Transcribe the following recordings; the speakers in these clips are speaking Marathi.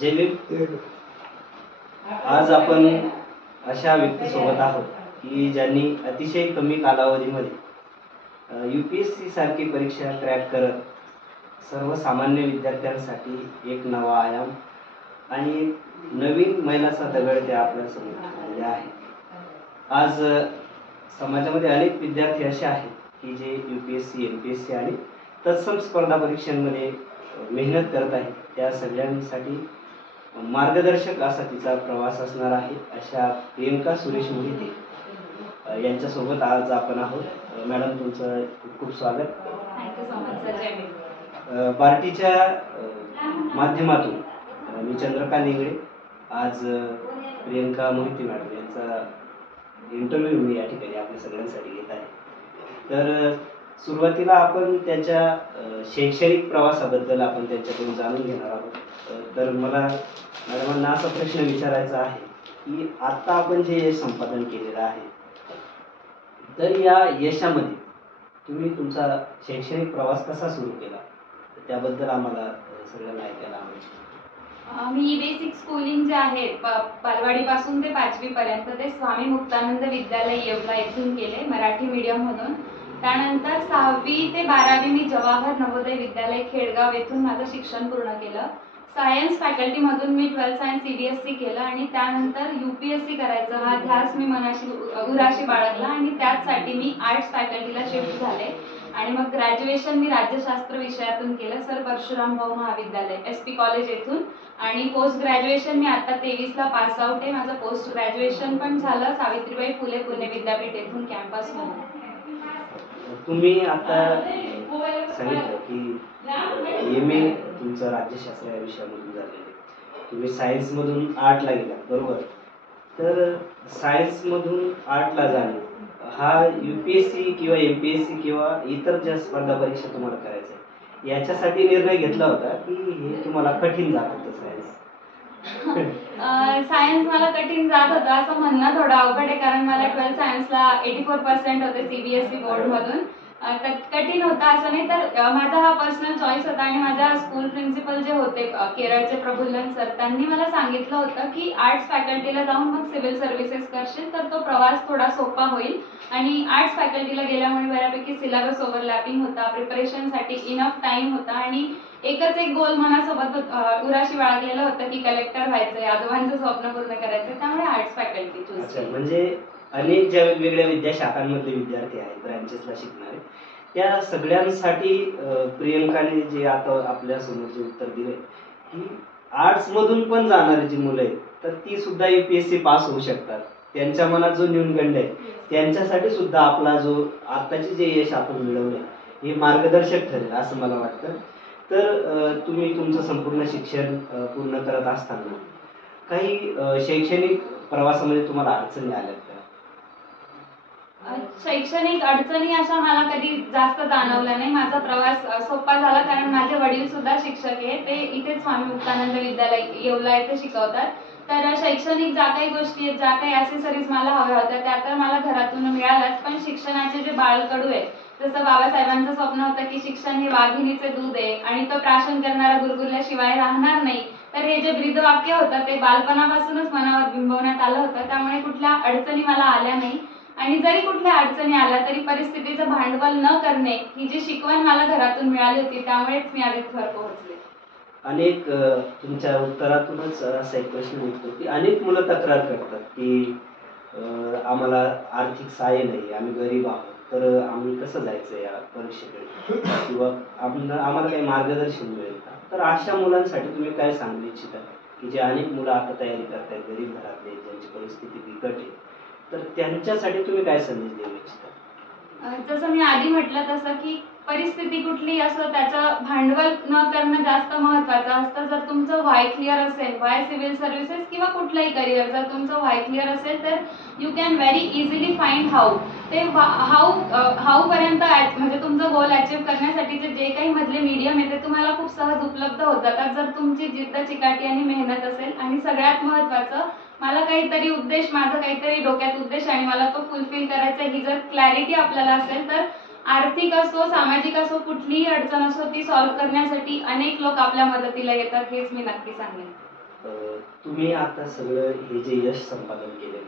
जय भीम. आज आपण अशा व्यक्तीसोबत आहोत की ज्यांनी अतिशय कमी कालावधीमध्ये UPSC सारखी परीक्षा क्रॅक करत सर्वसामान्य विद्यार्थ्यांसाठी एक नवा आयाम आणि नवीन मैलाचा दगड ते आपल्या समोर ठेवलेले आहे. आज समाजामध्ये अनेक विद्यार्थी असे आहेत की जे UPSC, MPSC आणि तत्सम स्पर्धा परीक्षांमध्ये मेहनत करत आहेत. त्या सगळ्यांसाठी मार्गदर्शक असा तिचा प्रवास असणार आहे. अशा प्रियंका सुरेश मोहिते यांच्यासोबत आज आपण आहोत. मॅडम, तुमचं खूप खूप स्वागत. Thank you so much sir. बार्टीच्या माध्यमातून मी चंद्रकांत इंगळे आज प्रियंका मोहिते मॅडम यांचा इंटरव्ह्यू मी या ठिकाणी आपल्या सगळ्यांसाठी घेत आहे. तर सुरुवातीला आपण त्यांच्या शैक्षणिक प्रवासाबद्दल आपण त्यांच्याकडून जाणून घेणार आहोत. तर मला मॅडमांना असा प्रश्न विचारायचा आहे की आता आपण जे यश संपादन केलेलं आहे, तर या यशामध्ये तुम्ही तुमचा शैक्षणिक प्रवास कसा सुरू केला त्याबद्दल आम्हाला सगळ्यांना ऐकायला आवडेल. मी बेसिक स्कूलिंग जे आहे बालवाडीपासून ते 5वी पर्यंत ते स्वामी मुक्तानंद विद्यालय येवला येथून केले, मराठी मीडियम मधून. त्यानंतर 6वी ते 12वी मी जवाहर नवोदय विद्यालय खेडगाव येथून माझं शिक्षण पूर्ण केलं. सायन्स फॅकल्टी मधून मी 12th सायन्स CBSE केलं आणि त्यानंतर UPSC करायचं हा ध्यास मी मनाशी उराशी बाळगला आणि त्याचसाठी मी आर्ट्स फॅकल्टीला शिफ्ट झाले. आणि मग ग्रॅज्युएशन मी राज्यशास्त्र विषयातून केलं सर परशुराम भाऊ महाविद्यालय SP कॉलेज येथून. आणि पोस्ट ग्रॅज्युएशन मी आता 23ला पास आउट आहे. माझं पोस्ट ग्रॅज्युएशन पण झालं सावित्रीबाई फुले पुणे विद्यापीठ येथून कॅम्पस मधून. तुम्ही आता सांगितलं की MA तुमचं राज्यशास्त्र या विषयामधून झालेलं आहे. तुम्ही सायन्समधून आर्टला गेला, बरोबर? तर सायन्समधून आर्टला जाणे हा UPSC किंवा MPSC किंवा इतर ज्या स्पर्धा परीक्षा तुम्हाला करायचं आहे याच्यासाठी निर्णय घेतला होता की हे तुम्हाला कठीण जात होतं सायन्स? सायन्स मला कठीण जात होतं असं म्हणणं थोडं अवघड आहे, कारण मला 12th सायन्सला 84% होते CBSE बोर्ड मधून. कठीण होता असं नाही, तर माझा हा पर्सनल चॉईस होता. आणि माझ्या स्कूल प्रिन्सिपल जे होते केरळचे प्रफुल्लन सर, त्यांनी मला सांगितलं होतं की आर्ट्स फॅकल्टीला जाऊन मग सिव्हिल सर्व्हिसेस करशील तर तो प्रवास थोडा सोपा होईल. आणि आर्ट्स फॅकल्टीला गेल्यामुळे बऱ्यापैकी सिलेबस ओव्हरलॅपिंग होता, प्रिपरेशनसाठी इनफ टाइम होता आणि एकच एक गोल मनासोबत उराशी बाळगलेलं होतं की कलेक्टर व्हायचंय, आजोबांचं स्वप्न पूर्ण करायचंय. त्यामुळे आर्ट्स फॅकल्टी चूज केली. म्हणजे अनेक ज्या वेगवेगळ्या विद्याशाखांमधले विद्यार्थी आहेत ब्रँचेसला शिकणारे, त्या सगळ्यांसाठी प्रियंकाने जे आता आपल्या समोर जे उत्तर दिले की आर्ट्स मधून पण जाणारी जी मुलं आहेत तर ती सुद्धा UPSC पास होऊ शकतात. त्यांच्या मनात जो न्यूनगंड आहे त्यांच्यासाठी सुद्धा आपला जो आताचे जे यश आपण मिळवले हे मार्गदर्शक ठरेल असं मला वाटतं. तर तुम्ही तुमचं संपूर्ण शिक्षण पूर्ण करत असताना काही शैक्षणिक प्रवासामध्ये तुम्हाला अडचणी आल्यात का? शैक्षणिक अडचणी अशा मला कधी जास्त जाणवल्या नाही. माझा प्रवास सोपा झाला कारण माझे वडील सुद्धा शिक्षक आहे. ते इथे स्वामी मुक्तानंद विद्यालय येवला येथे शिकवतात. तर शैक्षणिक ज्या काही गोष्टी आहेत, ज्या काही ॲक्सेसरीज मला हव्या होत्या त्या तर मला घरातून मिळाल्याच. पण शिक्षणाचे जे बाळकडू आहे, जसं बाबासाहेबांचं स्वप्न होतं की शिक्षण हे वाघिणीचे दूध आहे आणि तो प्राशन करणारा गुरगुरल्याशिवाय राहणार नाही, तर हे जे ब्रीदवाक्य होतं ते बालपणापासूनच मनावर बिंबवण्यात आलं होतं. त्यामुळे कुठल्या अडचणी मला आल्या नाही. आणि जरी कुठल्या अडचणी आल्या तरी परिस्थितीचं भांडवल न करणे ही जी शिकवण मला घरातून मिळाली होती, त्यामुळेच मी आज इथवर पोहोचले. अनेक तुमच्या उत्तरातूनच असा एक प्रश्न निघतो की अनेक मुलं तक्रार करतात की आम्हाला आर्थिक सहाय्य नाही, आम्ही गरीब आहोत, तर आम्ही कसं जायचं या परीक्षेकडे किंवा आम्हाला काही मार्गदर्शन मिळेल का? तर अशा मुलांसाठी तुम्ही काय सांगू इच्छिता की जे अनेक मुलं आता तयारी करतायत, गरीब घरातले, ज्यांची परिस्थिती बिकट आहे, तर त्यांच्यासाठी तुम्ही काय संदेश देऊ इच्छिता? जसं मी आधी म्हटलं तसं की परिस्थिती कुठली असो त्याचं भांडवल न करणं जास्त महत्त्वाचं असतं. जर तुमचं व्हाय क्लिअर असेल, व्हाय सिव्हिल सर्व्हिसेस किंवा कुठलंही करिअर, जर तुमचं व्हाय क्लिअर असेल तर you can very easily find how. ते हाऊ पर्यंत म्हणजे तुमचं गोल अचीव करण्यासाठीचे जे काही मधले मीडियम आहे ते तुम्हाला खूप सहज उपलब्ध होत जातात, जर तुमची जिद्द, चिकाटी आणि मेहनत असेल. आणि सगळ्यात महत्त्वाचं, मला काहीतरी उद्देश, माझं काहीतरी डोक्यात उद्देश आणि मला तो फुलफिल करायचा ही जर क्लॅरिटी आपल्याला असेल तर आर्थिक असो, सामाजिक असो, कुठलीही अडचण असो ती सॉल्व्ह करण्यासाठी अनेक लोक आपल्या मदतीला येतात, हेच मी नक्की सांगेन. तुम्ही आता सगळं हे जे यश संपादन केले,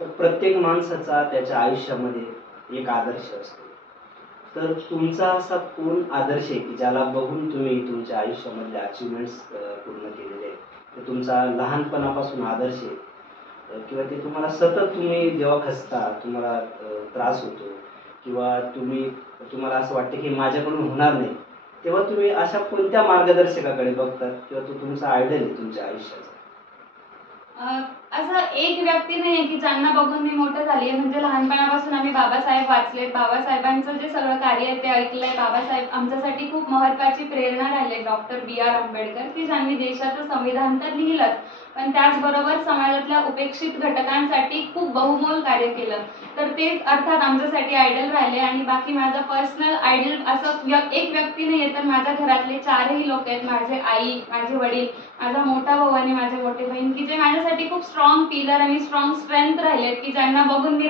तर प्रत्येक माणसाचा त्याच्या आयुष्यामध्ये एक आदर्श असतो. तर तुमचा असा कोण आदर्श आहे की ज्याला बघून तुम्ही तुमच्या आयुष्यामधले अचिव्हमेंट्स पूर्ण केलेले आहेत? ते तुमचा लहानपणापासून आदर्श आहे किंवा ते तुम्हाला सतत तुम्ही जेव्हा खचता, तुम्हाला त्रास होतो किंवा तुम्हाला असं वाटतं की माझ्याकडून होणार नाही, तेव्हा तुम्ही अशा कोणत्या मार्गदर्शकाकडे बघतात किंवा तो तुमचा आयडल आहे तुमच्या आयुष्याचा? असं एक व्यक्ती नाहीये की ज्यांना बघून मी मोठं झाली आहे. म्हणजे लहानपणापासून आम्ही बाबासाहेब वाचलेत, बाबासाहेबांचं जे सगळं कार्य आहे ते ऐकलंय. बाबासाहेब आमच्यासाठी खूप महत्त्वाची प्रेरणा राहिले. Doctor B.R. आंबेडकर, की ज्यांनी देशाचं संविधान तर लिहिलंच, पण त्याचबरोबर समाजातल्या उपेक्षित घटकांसाठी खूप बहुमोल कार्य केलं. तर तेच अर्थात आमच्यासाठी आयडल राहिले. आणि बाकी माझा पर्सनल आयडल असं एक व्यक्ती नाहीये, तर माझ्या घरातले 4ही लोक आहेत. माझे आई, माझे वडील, माझा मोठा भाऊ आणि माझे मोठे बहीण, की जे माझ्यासाठी खूप स्ट्रॉंग पिलर आणि स्ट्रॉंग स्ट्रेंथ राहिलेत, की ज्यांना बघून मी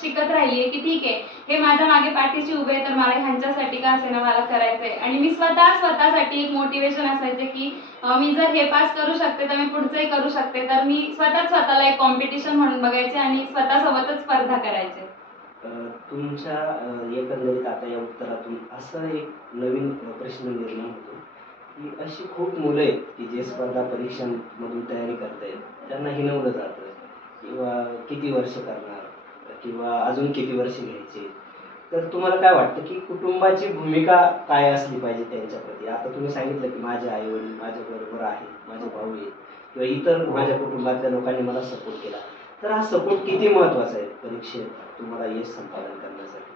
शिकत राहिलीये की ठीक आहे, हे माझ्या मागे पाठीशी उभे आहे, तर मला ह्यांच्यासाठी का असेना मला करायचंय. आणि मी स्वतःसाठी एक मोटिवेशन असायचे की मी जर हे पास करू शकते तर मी पुढचंही करू शकते. तर मी स्वतःला एक कॉम्पिटिशन म्हणून बघायचे आणि स्वतःसोबतच स्पर्धा करायचे. तुमच्या एकंदरीत आता या उत्तरातून असं एक नवीन प्रश्न निर्माण होतो की अशी खूप मुलं आहेत की जे स्पर्धा परीक्षांमधून तयारी करतायत, त्यांना हिणवलं जातं किंवा किती वर्ष करणार किंवा अजून किती वर्ष घ्यायचे. तर तुम्हाला काय वाटतं की कुटुंबाची भूमिका काय असली पाहिजे त्यांच्याप्रती? आता तुम्ही सांगितलं की माझे आई वडील माझ्याबरोबर आहे, माझे भाऊ आहे किंवा इतर माझ्या कुटुंबातल्या लोकांनी मला सपोर्ट केला. तर हा सपोर्ट किती महत्वाचा आहे परीक्षेत तुम्हाला यश संपादन करण्यासाठी?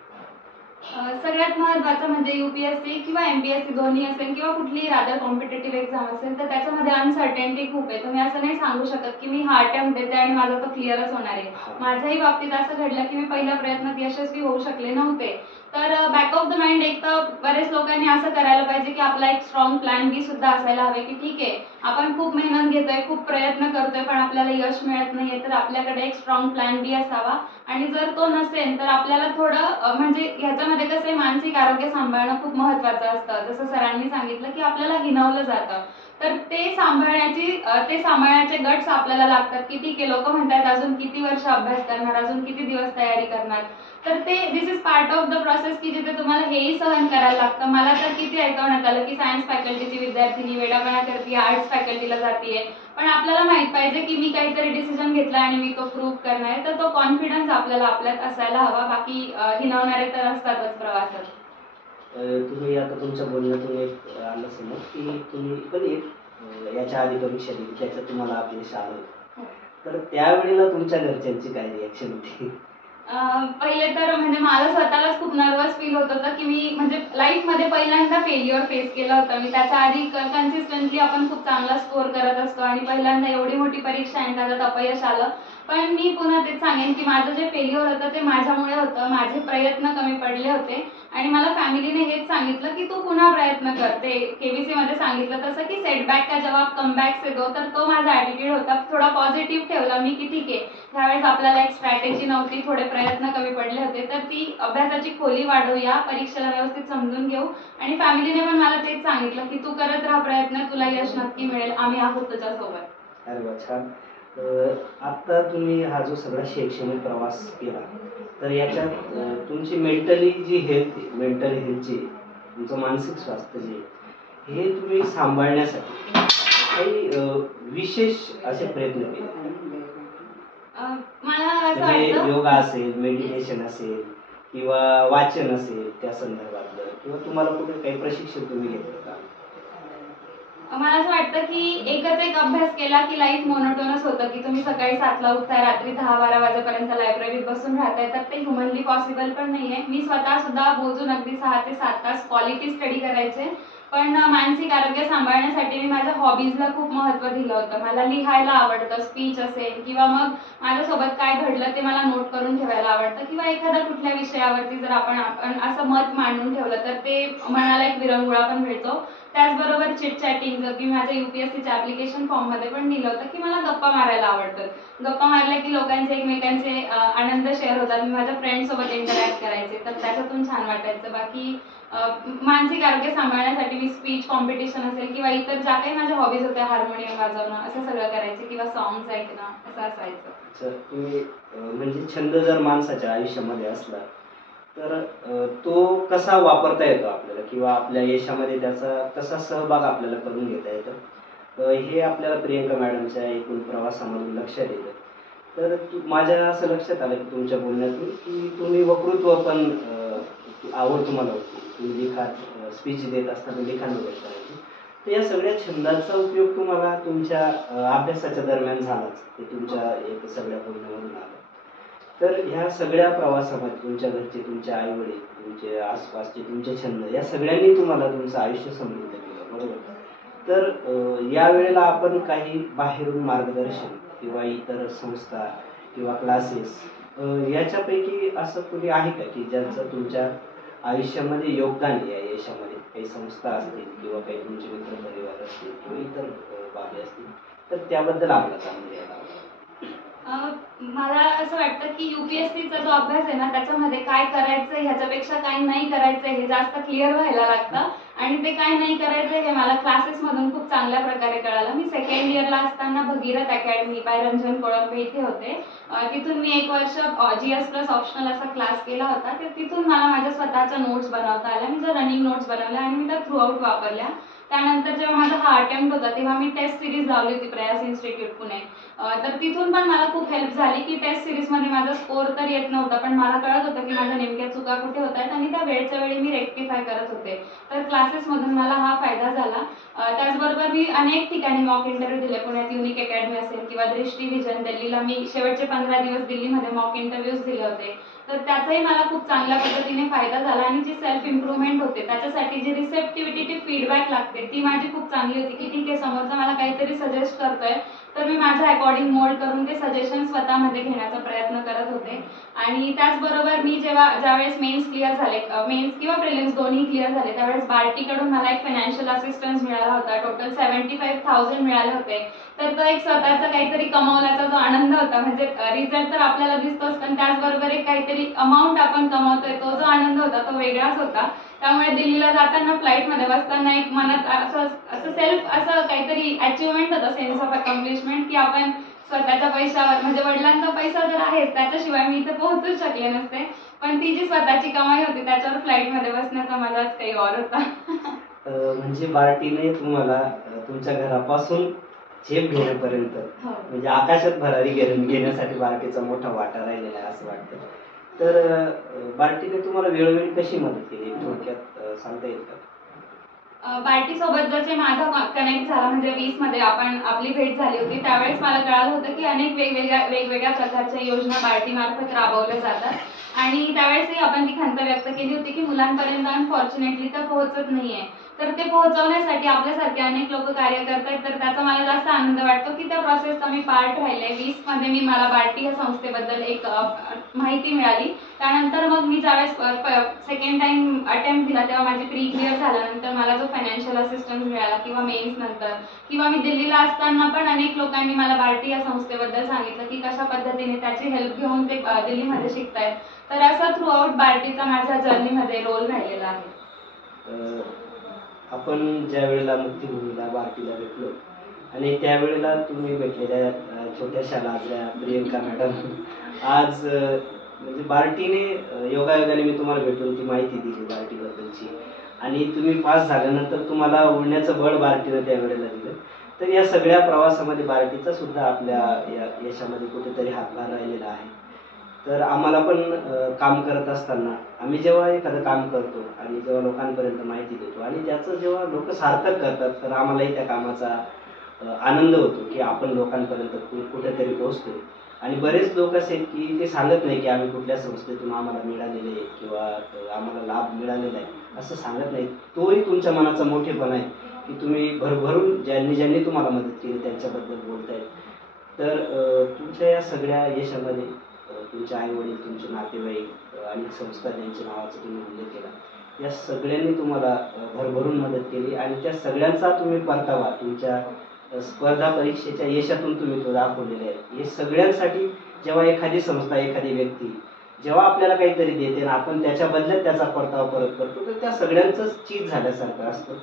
सगळ्यात महत्त्वाचं म्हणजे UPSC किंवा MPSC दोन्ही असेल किंवा कुठलीही रादर कॉम्पिटेटिव्ह एक्झाम असेल, तर त्याच्यामध्ये अनसर्टेनिटी खूप आहे. तुम्ही असं नाही सांगू शकत की मी हा अटेम्प्ट देते आणि माझा तो क्लिअरच होणार आहे. माझ्याही बाबतीत असं घडलं की मी पहिल्या प्रयत्नात यशस्वी होऊ शकले नव्हते. तर बॅक ऑफ द माइंड एक तर बरेच लोकांनी असं करायला पाहिजे की आपला एक स्ट्रॉंग प्लॅन बी सुद्धा असायला हवे, की ठीक आहे आपण खूप मेहनत घेतोय, खूप प्रयत्न करतोय, पण आपल्याला यश मिळत नाहीये, तर आपल्याकडे एक स्ट्रॉंग प्लॅन बी असावा. आणि जर तो नसेल तर आपल्याला थोडं म्हणजे ह्याच्यामध्ये कसं आहे, मानसिक आरोग्य सांभाळणं खूप महत्त्वाचं असतं. जसं सरांनी सांगितलं की आपल्याला हिणवलं जातं, तर ते सांभाळण्याचे गट्स आपल्याला लागतात, की ठीक आहे लोक म्हणतात अजून किती वर्ष अभ्यास करणार, अजून किती दिवस तयारी करणार. तर ते this is part of the process, की जिथे तुम्हाला हेही सहन करायला लागतं. मला तर किती ऐकवण्यात आलं की सायन्स फॅकल्टीची विद्यार्थिनी वेडापणा करते, आर्ट्स फॅकल्टीला जातीये. पण आपल्याला माहित पाहिजे की मी काहीतरी डिसिजन घेतला आणि मी तो प्रूव्ह करणार आहे, तर तो कॉन्फिडन्स आपल्याला आपल्यात असायला हवा. बाकी हिणवणारे तर असतातच प्रवासात. तुम्ही आता तुमच्या बोलण्यातून एक आलं समोर की तुम्ही पण एक याच्या आधी परीक्षा दिली, त्याच्यात तुम्हाला अपयश आलं, तर त्यावेळेला तुमच्या घरच्यांची काय रिॲक्शन होती? पहिले तर म्हणजे मला स्वतःलाच खूप नर्वस फील होत होतं की मी म्हणजे लाईफमध्ये पहिल्यांदा फेल्युअर फेस केलं होतं मी. त्याच्या आधी कन्सिस्टंटली आपण खूप चांगला स्कोअर करत असतो आणि पहिल्यांदा एवढी मोठी परीक्षा आणि त्याच्यात अपयश आलं. पण मी पुन्हा तेच सांगेन की माझं जे फेल्युअर होतं ते माझ्यामुळे होतं, माझे प्रयत्न कमी पडले होते. आणि मला फॅमिलीने हेच सांगितलं की तू पुन्हा प्रयत्न कर. ते KBC मध्ये सांगितलं तसं की सेटबॅक का जवाब कमबॅक से दो. तर तो माझा ॲटिट्यूड होता. थोडा पॉझिटिव्ह ठेवला मी की ठीक आहे ह्यावेळेस आपल्याला एक स्ट्रॅटेजी नव्हती, थोडे प्रयत्न कमी पडले होते, तर ती अभ्यासाची खोली वाढवूया, परीक्षेला व्यवस्थित समजून घेऊ. आणि फॅमिलीने पण मला तेच सांगितलं की तू करत राहा प्रयत्न, तुला यश नक्की मिळेल, आम्ही आहोत तुझ्यासोबत. अरे वा, छान. आता तुम्ही हा जो सगळा शैक्षणिक प्रवास केला, तर याच्यात तुमची मेंटल हेल्थची, तुमचं मानसिक स्वास्थ्य जे आहे, हे तुम्ही सांभाळण्यासाठी काही विशेष असे प्रयत्न केले? मला असं म्हणजे वाटतं योगा असेल, मेडिटेशन असेल किंवा वाचन असेल त्या संदर्भातलं, किंवा तुम्हाला कुठे काही प्रशिक्षण तुम्ही घेतलं का? मला असं वाटतं की एकच एक अभ्यास केला की लाईफ मोनोटोनस होतं, की तुम्ही सकाळी 7ला उठताय, रात्री 10-12 वाजेपर्यंत लायब्ररीत बसून राहताय, तर ते ह्युमनली पॉसिबल पण नाहीये. मी स्वतः सुद्धा मोजून अगदी 6 ते 7 तास क्वालिटी स्टडी करायचे. पण मानसिक आरोग्य सांभाळण्यासाठी मी माझ्या हॉबीजला खूप महत्त्व दिलं होतं. मला लिहायला आवडतं, स्पीच असेल किंवा मग माझ्यासोबत काय घडलं ते मला नोट करून ठेवायला आवडतं, किंवा एखाद्या कुठल्या विषयावरती जर आपण असं मत मांडून ठेवलं तर ते मनाला एक विरंगुळा पण मिळतो. त्याचबरोबर चिट चॅटिंग की माझ्या UPSCच्या ऍप्लिकेशन फॉर्ममध्ये पण दिलं होतं की मला गप्पा मारायला आवडतं. गप्पा मारल्या की लोकांचे एकमेकांचे आनंद शेअर होतात. मी माझ्या फ्रेंड्ससोबत इंटरॅक्ट करायचे, तर त्याच्यातून छान वाटायचं. बाकी मानसिक आरोग्य सांभाळण्यासाठी मी स्पीच कॉम्पिटिशन असेल किंवा इतर ज्या काही माझ्या हॉबीज होत्या, हार्मोनियम वाजवणं असं सगळं करायचे किंवा सॉंग्स ऐकणं असं असायचं. तुम्ही म्हणजे छंद जर माणसाच्या आयुष्यामध्ये असला तर तो कसा वापरता येतो आपल्याला किंवा आपल्या यशामध्ये त्याचा कसा सहभाग आपल्याला करून घेता येतं, हे आपल्याला प्रियंका मॅडमच्या एकूण प्रवासामधून लक्षात येतं. तर माझ्या असं लक्षात आलं की तुमच्या बोलण्यातून की तुम्ही वक्तृत्व पण आवड तुम्हाला होती, तुम्ही लिखाण स्पीच देत असताना लिखाण वगैरे करायची. तर या सगळ्या छंदाचा उपयोग तुम्हाला तुमच्या अभ्यासाच्या दरम्यान झालाच, ते तुमच्या एक सगळ्या बोलण्यामधून आलं. तर ह्या सगळ्या प्रवासामध्ये तुमच्या घरचे, तुमचे आई वडील, तुमचे आसपासचे तुमचे छंद या सगळ्यांनी तुम्हाला तुमचं आयुष्य समृद्ध केलं, बरोबर. तर या वेळेला आपण काही बाहेरून मार्गदर्शन किंवा इतर संस्था किंवा क्लासेस याच्यापैकी असं कुणी आहे का की ज्यांचं तुमच्या आयुष्यामध्ये योगदान आहे, या यशामध्ये काही संस्था असतील किंवा काही तुमचे मित्र परिवार असतील किंवा इतर बाबी असतील, तर त्याबद्दल आम्हाला जाणून घ्यायला आवडेल. मला असं वाटतं की UPSCचा जो अभ्यास आहे ना, त्याच्यामध्ये काय करायचं ह्याच्यापेक्षा काय नाही करायचं हे जास्त क्लिअर व्हायला लागतं. आणि ते काय नाही करायचं हे मला क्लासेसमधून खूप चांगल्या प्रकारे कळालं. मी सेकंड इयरला असताना भगीरथ अकॅडमी बाय रंजन कोळंबे इथे होते. तिथून मी 1 वर्ष GS+ ऑप्शनल असा क्लास केला होता. तर तिथून मला माझ्या स्वतःच्या नोट्स बनवता आल्या. मी ज्या रनिंग नोट्स बनवल्या आणि मी त्या थ्रूआउट वापरल्या. त्यानंतर जेव्हा माझा हा अटेम्प्ट होता तेव्हा मी टेस्ट सिरीज लावली होती प्रयास इन्स्टिट्यूट पुणे. तर तिथून पण मला खूप हेल्प झाली की टेस्ट सिरीजमध्ये माझा स्कोर तर येत नव्हता, पण मला कळत होतं की माझ्या नेमक्या चुका कुठे होत आहेत आणि त्या वेळच्या वेळी मी रेक्टिफाय करत होते. तर क्लासेसमधून मला हा फायदा झाला. त्याचबरोबर मी अनेक ठिकाणी मॉक इंटरव्ह्यू दिले. पुण्यात युनिक अकॅडमी असेल किंवा दृष्टी व्हिजन, दिल्लीला मी शेवटचे 15 दिवस दिल्लीमध्ये मॉक इंटरव्ह्यूज दिले होते. तर त्याचाही मला खूप चांगल्या पद्धतीने फायदा झाला. आणि जी सेल्फ इम्प्रूव्हमेंट होते त्याच्यासाठी जी रिसेप्टिव्हिटी फीडबॅक लागते ती माझी खूप चांगली होती की ठीक आहे, समोरचा मला काहीतरी सजेस्ट करतोय तर मी माझ्या अकॉर्डिंग मोल्ड करून ते सजेशन स्वतःमध्ये घेण्याचा प्रयत्न करत होते. आणि त्याचबरोबर मी ज्यावेळेस मेन्स क्लिअर झाले, मेन्स किंवा प्रिलिम्स दोन्ही क्लिअर झाले, त्यावेळेस बार्टीकडून मला एक फायनान्शियल असिस्टन्स मिळाला होता. टोटल 75,000 मिळाले होते. तर तो एक स्वतःचा काहीतरी कमावल्याचा जो आनंद होता, म्हणजे रिझल्ट तर आपल्याला दिसतोच, पण त्याचबरोबर एक काहीतरी अमाऊंट आपण कमावतोय तो जो आनंद होता तो वेगळाच होता. त्यामुळे दिल्लीला जाताना फ्लाईटमध्ये बसताना एक मनात असं सेल्फ असं काहीतरी अचिव्हमेंट होतं, सेन्स ऑफ अकॉम्प्लिशमेंट, की आपण स्वतःच्या पैशावर, म्हणजे वडिलांचा पैसा तर आहेच, त्याच्याशिवाय मी इथे पोहोचूच शकले नसते, पण ती जी स्वतःची कमाई होती त्याच्यावर फ्लाईटमध्ये बसण्याचा मजाच काही और होता. म्हणजे बार्टीने तुम्हाला तुमच्या घरापासून झेप घेण्यापर्यंत म्हणजे आकाशात भरारी घेण्यासाठी बार्टीचा मोठा वाटा राहिलेला आहे असं वाटतं. तर बार्टीने तुम्हाला वेळोवेळी कशी मदत केली, थोडक्यात सांगता येईल का? बार्टी सोबत जसे माझा कनेक्ट झाला, म्हणजे 20 मध्ये आपली भेट झाली होती, त्यावेळेस मला कळालं होतं की अनेक वेगवेगळ्या प्रकारच्या योजना बार्टी मार्फत राबवल्या जातात. आणि त्यावेळेसही आपण ती खंत व्यक्त केली होती की मुलांपर्यंत अनफॉर्च्युनेटली तर पोहोचत नाहीये. तर ते पोहोचवण्यासाठी आपल्यासारखे अनेक लोक कार्य करतात. तर त्याचा मला जास्त आनंद वाटतो की त्या प्रोसेसचा मी पार्ट राहिले. 20 मध्ये मला बार्टी या संस्थेबद्दल एक माहिती मिळाली. त्यानंतर मग मी ज्यावेळेस सेकंड टाइम अटेम्प्ट दिला तेव्हा माझी प्री क्लिअर झाल्यानंतर मला जो फायनान्शियल असिस्टन्स मिळाला किंवा मेन्स नंतर किंवा मी दिल्लीला असताना पण अनेक लोकांनी मला बार्टी या संस्थेबद्दल सांगितलं की कशा पद्धतीने त्याची हेल्प घेऊन ते दिल्लीमध्ये शिकतायत. तर असा थ्रूआउट बार्टीचा माझ्या जर्नीमध्ये रोल राहिलेला आहे. आपण ज्या वेळेला मुक्तीभूमीला बार्टीला भेटलो आणि त्यावेळेला तुम्ही भेटलेल्या छोट्याशा लाजऱ्या प्रियंका मॅडम आज म्हणजे बार्टीने योगायोगाने मी तुम्हाला भेटून ती माहिती दिली बार्टीबद्दलची आणि तुम्ही पास झाल्यानंतर तुम्हाला उडण्याचं बळ बार्टीनं त्यावेळेला दिलं. तर या सगळ्या प्रवासामध्ये बार्टीचा सुद्धा आपल्या या यशामध्ये कुठेतरी हातभार राहिलेला आहे. तर आम्हाला पण काम करत असताना आम्ही जेव्हा एखादं काम करतो आणि जेव्हा लोकांपर्यंत माहिती देतो आणि त्याचं जेव्हा लोक सार्थक करतात तर आम्हालाही त्या कामाचा आनंद होतो की आपण लोकांपर्यंत कुठेतरी पोहोचतो. आणि बरेच लोक असेल की ते सांगत नाही की आम्ही कुठल्या संस्थेतून आम्हाला मिळालेले आहे किंवा आम्हाला लाभ मिळालेला आहे असं सांगत नाही. तोही तुमच्या मनाचा मोठेपणा आहे की तुम्ही भरभरून ज्यांनी तुम्हाला मदत केली त्यांच्याबद्दल बोलतायत. तर तुमच्या या सगळ्या यशामध्ये तुमचे आई वडील, तुमचे नातेवाईक आणि संस्था ज्यांच्या नावाचा तुम्ही उल्लेख केला, या सगळ्यांनी तुम्हाला भरभरून मदत केली आणि त्या सगळ्यांचा तुम्ही परतावा तुमच्या स्पर्धा परीक्षेच्या यशातून तुम्ही तो दाखवलेले आहे. हे सगळ्यांसाठी जेव्हा एखादी संस्था, एखादी व्यक्ती जेव्हा आपल्याला काहीतरी देते आणि आपण त्याच्या बदल्यात त्याचा परतावा परत करतो, तर त्या सगळ्यांचंच चीज झाल्यासारखं असतं.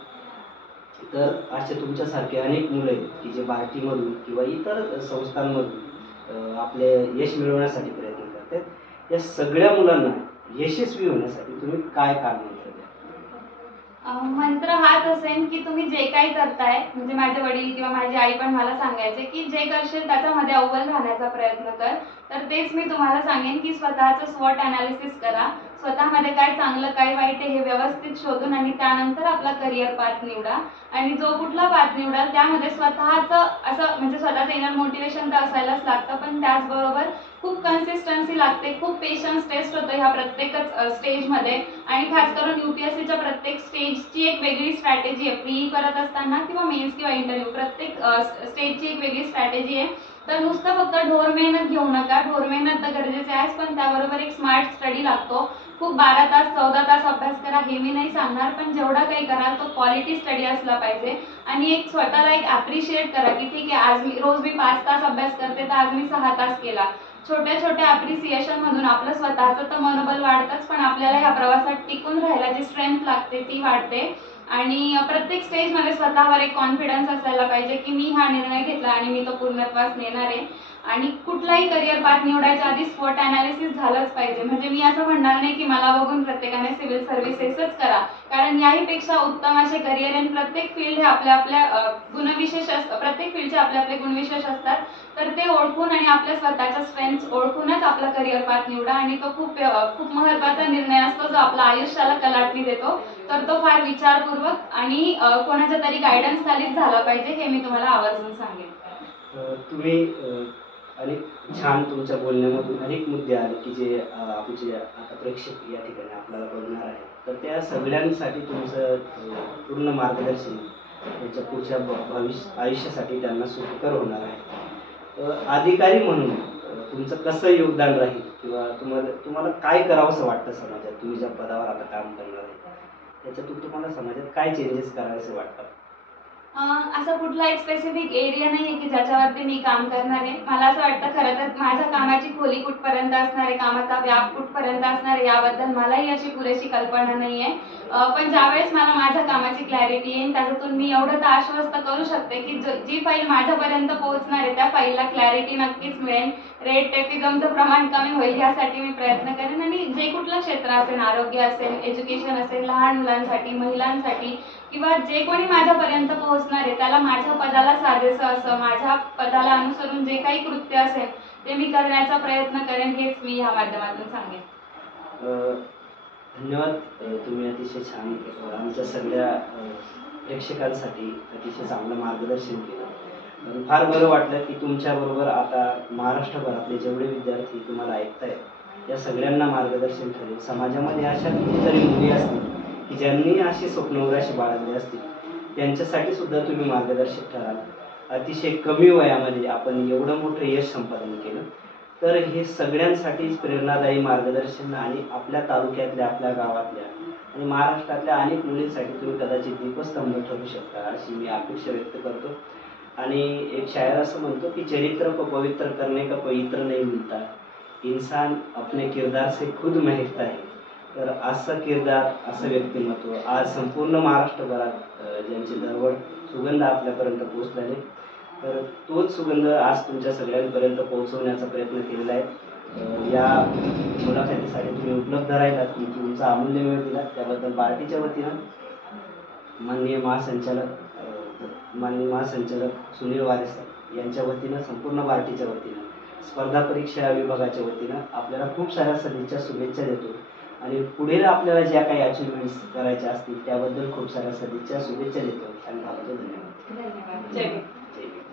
तर असे तुमच्यासारखे अनेक मुलं आहेत की जे बार्टीमधून किंवा इतर संस्थांमधून आपले यश मिळवण्यासाठी प्रयत्न करतात. या सगळ्या मुलांना यशस्वी होण्यासाठी तुम्ही काय काम मंत्र द्या? मंत्र हाच असेल की तुम्ही जे काही करताय, म्हणजे माझे वडील किंवा माझी आई पण मला सांगायचे की जे करशील त्याच्यामध्ये अव्वल राहण्याचा प्रयत्न कर. तर तेच मी तुम्हाला सांगेन की स्वतःचं स्वॉट अनालिसिस करा, स्वतःमध्ये काय चांगलं काय वाईट आहे हे व्यवस्थित शोधून आणि त्यानंतर आपला करिअर पाथ निवडा. आणि जो कुठला पाथ निवडाल त्यामध्ये स्वतःचं असं म्हणजे स्वतःचं इनर मोटिवेशन तर असायलाच लागतं, पण त्याचबरोबर खूप कन्सिस्टन्सी लागते, खूप पेशन्स टेस्ट होतं ह्या प्रत्येकच स्टेजमध्ये. आणि खास करून UPSCच्या प्रत्येक स्टेजची एक वेगळी स्ट्रॅटेजी आहे. प्री करत असताना किंवा मेन्स किंवा इंटरव्ह्यू प्रत्येक स्टेजची एक वेगळी स्ट्रॅटेजी आहे. तर नुसतं फक्त ढोर मेहनत घेऊ नका, ढोर मेहनत तर गरजेचे आहेच, पण त्याबरोबर एक स्मार्ट स्टडी लागतो. खूप 12 तास 14 तास अभ्यास करा हे मी नाही सांगणार, पण जेवढा काही कराल तो क्वालिटी स्टडी असला पाहिजे. आणि एक स्वतःला एक ॲप्रिशिएट करा की ठीक आहे, आज रोज मी 5 तास अभ्यास करते तर आज मी 6 तास केला. छोट्या छोट्या अप्रिसिएशन मधून आपलं स्वतःचं तर मनोबल वाढतंच, पण आपल्याला ह्या प्रवासात टिकून राहायला जी स्ट्रेंथ लागते ती वाढते. आणि प्रत्येक स्टेजमध्ये स्वतःवर एक कॉन्फिडन्स असायला पाहिजे की मी हा निर्णय घेतला आणि मी तो पूर्णत्वास नेणार आहे. आणि कुठलाही करिअर पाथ निवडायच्या आधी स्वॉट अनालिसिस झालंच पाहिजे. म्हणजे मी असं म्हणणार नाही की मला बघून प्रत्येकाने सिव्हिल सर्व्हिसेसच करा, कारण याहीपेक्षा उत्तम असे करिअर आणि प्रत्येक फील्ड हे आपल्या आपल्या गुणविशेष प्रत्येक फील्डचे आपले आपले गुणविशेष असतात. तर ते ओळखून आणि आपल्या स्वतःच्या स्ट्रेंथ्स ओळखूनच आपला करिअर पाथ निवडा. आणि तो खूप खूप महत्त्वाचा निर्णय असतो जो आपल्या आयुष्याला कलाटणी देतो. तर तो फार विचारपूर्वक आणि कोणाच्या तरी गायडन्स खालीच झाला पाहिजे, हे मी तुम्हाला आवर्जून सांगेन. तुम्ही अनेक छान तुमच्या बोलण्यामधून अनेक मुद्दे आले की जे आमचे आता प्रेक्षक या ठिकाणी आपल्याला बघणार आहे, तर त्या सगळ्यांसाठी तुमचं पूर्ण मार्गदर्शन त्यांच्या पुढच्या भविष्य आयुष्यासाठी त्यांना सुखकर होणार आहे. अधिकारी म्हणून तुमचं कसं योगदान राहील किंवा तुम्हाला काय करावंसं वाटतं समाजात, तुम्ही ज्या पदावर आता काम करणार आहे त्याच्यातून तुम्हाला समाजात काय चेंजेस करायचे वाटतात? असा कुठला एक स्पेसिफिक एरिया नाही आहे की ज्याच्यावरती मी काम करणार आहे. मला असं वाटतं खरं तर माझ्या कामाची खोली कुठपर्यंत असणार आहे, कामाचा व्याप कुठपर्यंत असणार आहे याबद्दल मलाही अशी पुरेशी कल्पना नाही आहे. पण ज्यावेळेस मला माझ्या कामाची क्लॅरिटी येईल त्याच्यातून मी एवढं तर आश्वस्त करू शकते की जी फाईल माझ्यापर्यंत पोहोचणार आहे त्या फाईलला क्लॅरिटी नक्कीच मिळेल, रेट टेपिझमचं प्रमाण कमी होईल यासाठी मी प्रयत्न करेन. आणि जे कुठलं क्षेत्र असेल, आरोग्य असेल, एज्युकेशन असेल, लहान मुलांसाठी, महिलांसाठी किंवा जे कोणी माझ्यापर्यंत पोहोचणार आहे त्याला माझ्या पदाला साजेसं असं, माझ्या पदाला अनुसरून जे काही कृत्य असेल ते मी करण्याचा प्रयत्न करेन, हेच मी ह्या माध्यमातून सांगेन. धन्यवाद. तुम्ही अतिशय छान आमच्या सगळ्या प्रेक्षकांसाठी अतिशय चांगलं मार्गदर्शन केलं. फार बरं वाटलं की तुमच्याबरोबर आता महाराष्ट्रभरातले जेवढे विद्यार्थी तुम्हाला ऐकतायत या सगळ्यांना मार्गदर्शन ठरेल. समाजामध्ये अशा कितीतरी मुली असतील की ज्यांनी अशी स्वप्न उराशी बाळगली असतील, त्यांच्यासाठी सुद्धा तुम्ही मार्गदर्शक ठराल. अतिशय कमी वयामध्ये आपण एवढं मोठं यश संपादन केलं, तर हे सगळ्यांसाठीच प्रेरणादायी मार्गदर्शन आणि आपल्या तालुक्यातल्या, आपल्या गावातल्या आणि महाराष्ट्रातल्या अनेक मुलींसाठी तुम्ही कदाचित दीपस्तंभ ठरू शकता अशी मी अपेक्षा व्यक्त करतो. आणि एक शायर असं म्हणतो की चरित्र को पवित्र करने का पवित्र नहीं मिलता, इंसान अपने किरदार से खुद महकता है. तर असं किरदार, असं व्यक्तिमत्व आज संपूर्ण महाराष्ट्रभरात ज्यांची दरवळ सुगंध आपल्यापर्यंत पोहोचलेले, तर तोच सुगंध आज तुमच्या सगळ्यांपर्यंत पोहोचवण्याचा प्रयत्न केलेला आहे. या मुलाखतीसाठी तुम्ही उपलब्ध राहिलात, तुमचा अमूल्य वेळ दिला त्याबद्दल पार्टीच्या वतीनं माननीय महासंचालक सुनील वारे सर यांच्या वतीनं, संपूर्ण पार्टीच्या वतीनं, स्पर्धा परीक्षा विभागाच्या वतीनं आपल्याला खूप साऱ्या सदिच्छा, शुभेच्छा देतो. आणि पुढे आपल्याला ज्या काही अचिव्हमेंट्स करायच्या असतील त्याबद्दल खूप साऱ्या सदिच्छा, शुभेच्छा देतो आणि धन्यवाद. धन्यवाद. जय भीम. जय भीम.